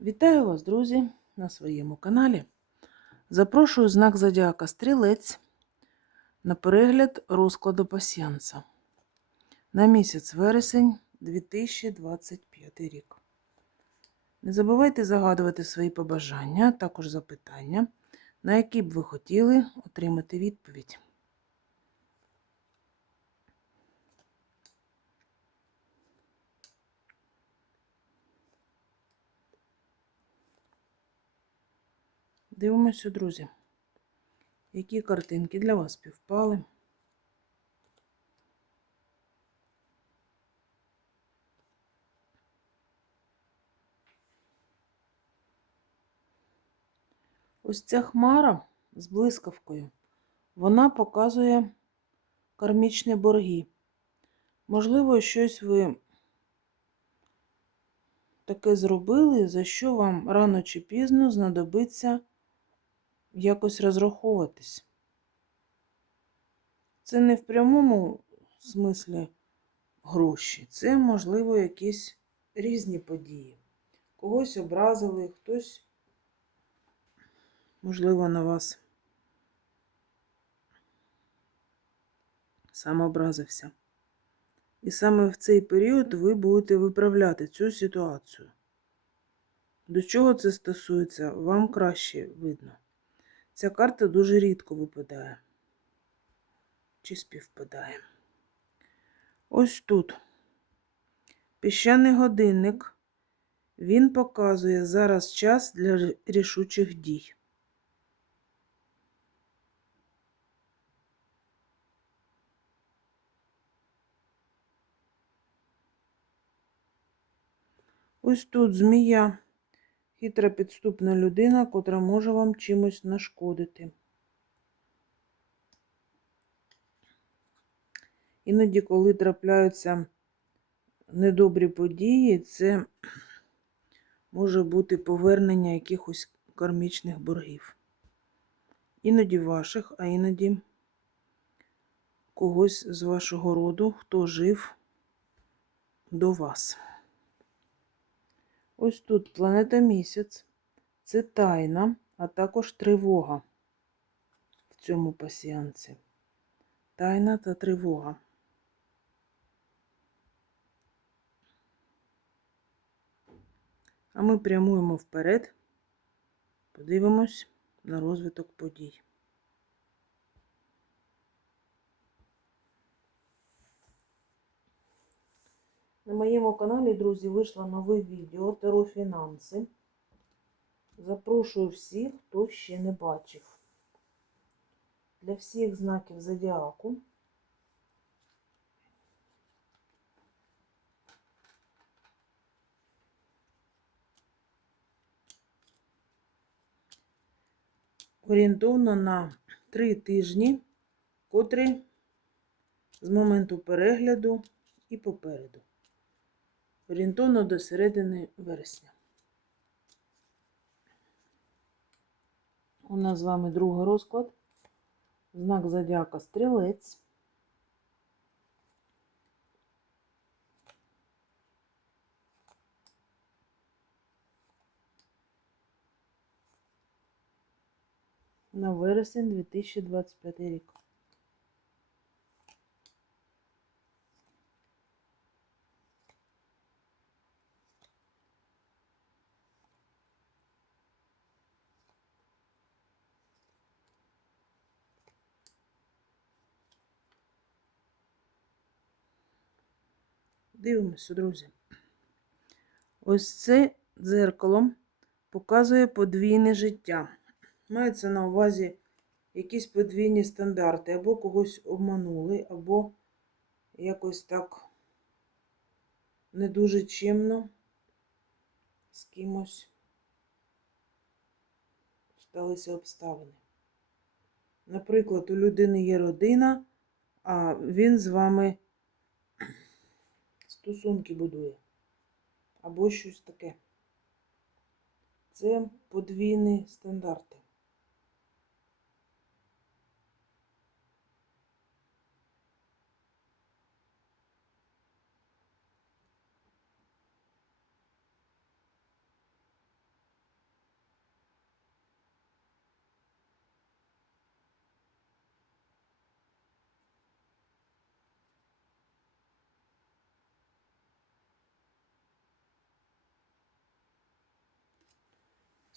Вітаю вас, друзі, на своєму каналі. Запрошую знак Зодіака Стрілець на перегляд розкладу пасіянса на місяць вересень 2025 рік. Не забувайте загадувати свої побажання, також запитання, на які б ви хотіли отримати відповідь. Дивимося, друзі, які картинки для вас співпали. Ось ця хмара з блискавкою, вона показує кармічні борги. Можливо, щось ви таке зробили, за що вам рано чи пізно знадобиться якось розраховуватись. Це не в прямому смислі гроші, це, можливо, якісь різні події. Когось образили, хтось, можливо, на вас сам образився. І саме в цей період ви будете виправляти цю ситуацію. До чого це стосується, вам краще видно. Ця карта дуже рідко випадає. Чи співпадає. Ось тут. Піщаний годинник. Він показує зараз час для рішучих дій. Ось тут змія, хитра підступна людина, котра може вам чимось нашкодити. Іноді, коли трапляються недобрі події, це може бути повернення якихось кармічних боргів. Іноді ваших, а іноді когось з вашого роду, хто жив до вас. Ось тут планета місяць, це тайна, а також тривога в цьому пасіянці. Тайна та тривога. А ми прямуємо вперед, подивимось на розвиток подій. На моєму каналі, друзі, вийшло нове відео Таро Фінанси. Запрошую всіх, хто ще не бачив. Для всіх знаків зодіаку. Орієнтовно на три тижні, котрі з моменту перегляду і попереду орієнтовно до середини вересня. У нас з вами другий розклад. Знак зодіака стрілець. На вересень 2025 рік. Дивимося, друзі. Ось це дзеркало показує подвійне життя. Мається на увазі якісь подвійні стандарти, або когось обманули, або якось так не дуже чимно з кимось сталися обставини. Наприклад, у людини є родина, а він з вами стосунки будує. Або щось таке. Це подвійні стандарти.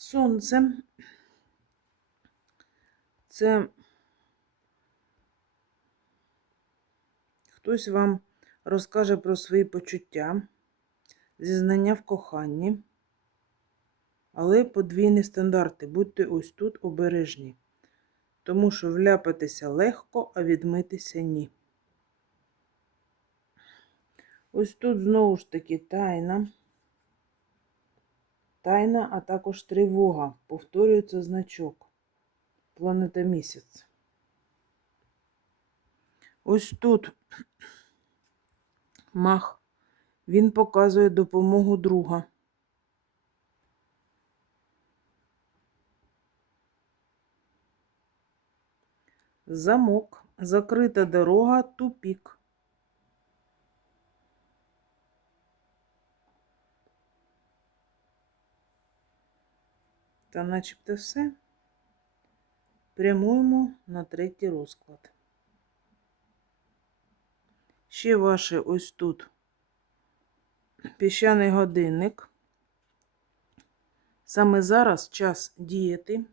Сонце. Це хтось вам розкаже про свої почуття, зізнання в коханні, але подвійні стандарти. Будьте ось тут обережні, тому що вляпатися легко, а відмитися ні. Ось тут знову ж таки тайна. Тайна, а також тривога. Повторюється значок. Планета місяць. Ось тут мах. Він показує допомогу друга. Замок, закрита дорога, тупік. Та начебто все. Прямуємо на третій розклад. Ще ваше ось тут піщаний годинник. Саме зараз час діяти,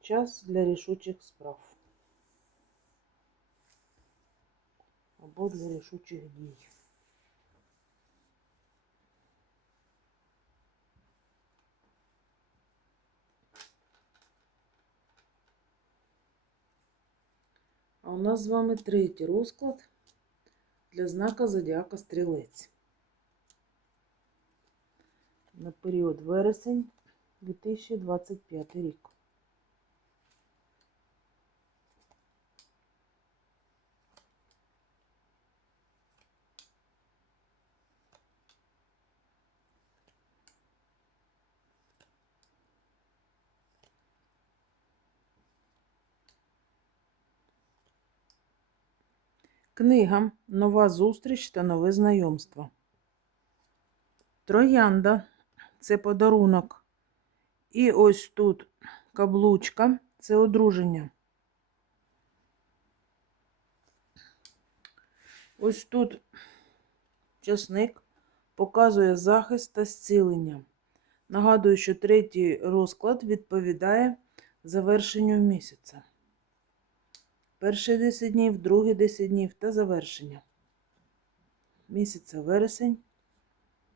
час для рішучих справ. Або для рішучих дій. А у нас з вами третій розклад для знака Зодіака Стрілець. На період вересень 2025 рік. Книга Нова зустріч та нове знайомство. Троянда це подарунок. І ось тут каблучка це одруження. Ось тут часник показує захист та зцілення. Нагадую, що третій розклад відповідає завершенню місяця. Перші 10 днів, другі 10 днів та завершення. Місяця вересень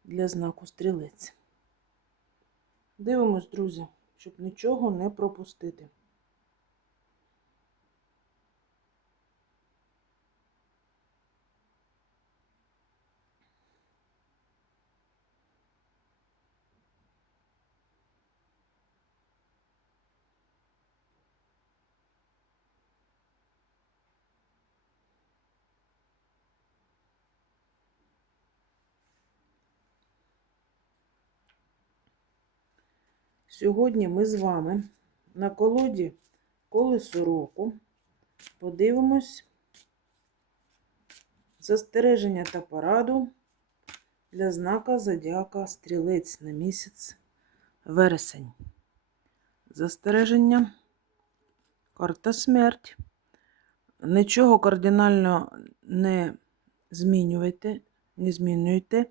для знаку стрілець. Дивимось, друзі, щоб нічого не пропустити. Сьогодні ми з вами на колоді колесо року подивимось застереження та пораду для знака Зодіака Стрілець на місяць вересень. Застереження, карта смерть. Нічого кардинально не змінюйте, не змінюйте.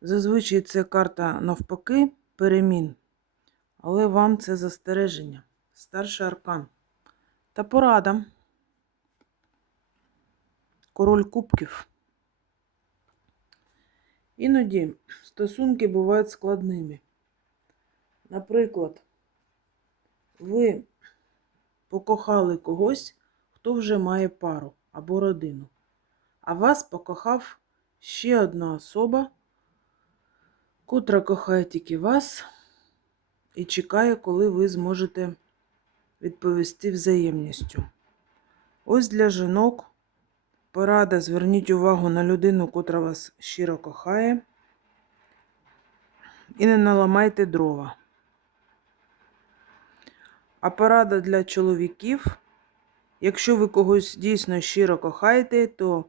Зазвичай це карта навпаки перемін. Але вам це застереження. Старший аркан. Та порада. Король кубків. Іноді стосунки бувають складними. Наприклад, ви покохали когось, хто вже має пару або родину. А вас покохав ще одна особа, котра кохає тільки вас і чекає, коли ви зможете відповісти взаємністю. Ось для жінок порада зверніть увагу на людину, котра вас щиро кохає, і не наламайте дрова. А порада для чоловіків, якщо ви когось дійсно щиро кохаєте, то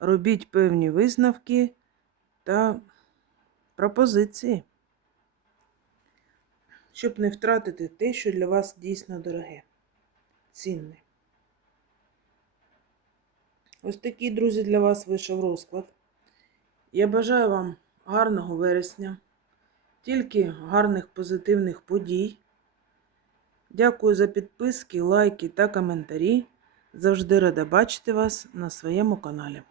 робіть певні висновки та пропозиції щоб не втратити те, що для вас дійсно дороге, цінне. Ось такий, друзі, для вас вийшов розклад. Я бажаю вам гарного вересня, Тільки гарних позитивних подій. Дякую за підписки, лайки та коментарі. Завжди рада бачити вас на своєму каналі.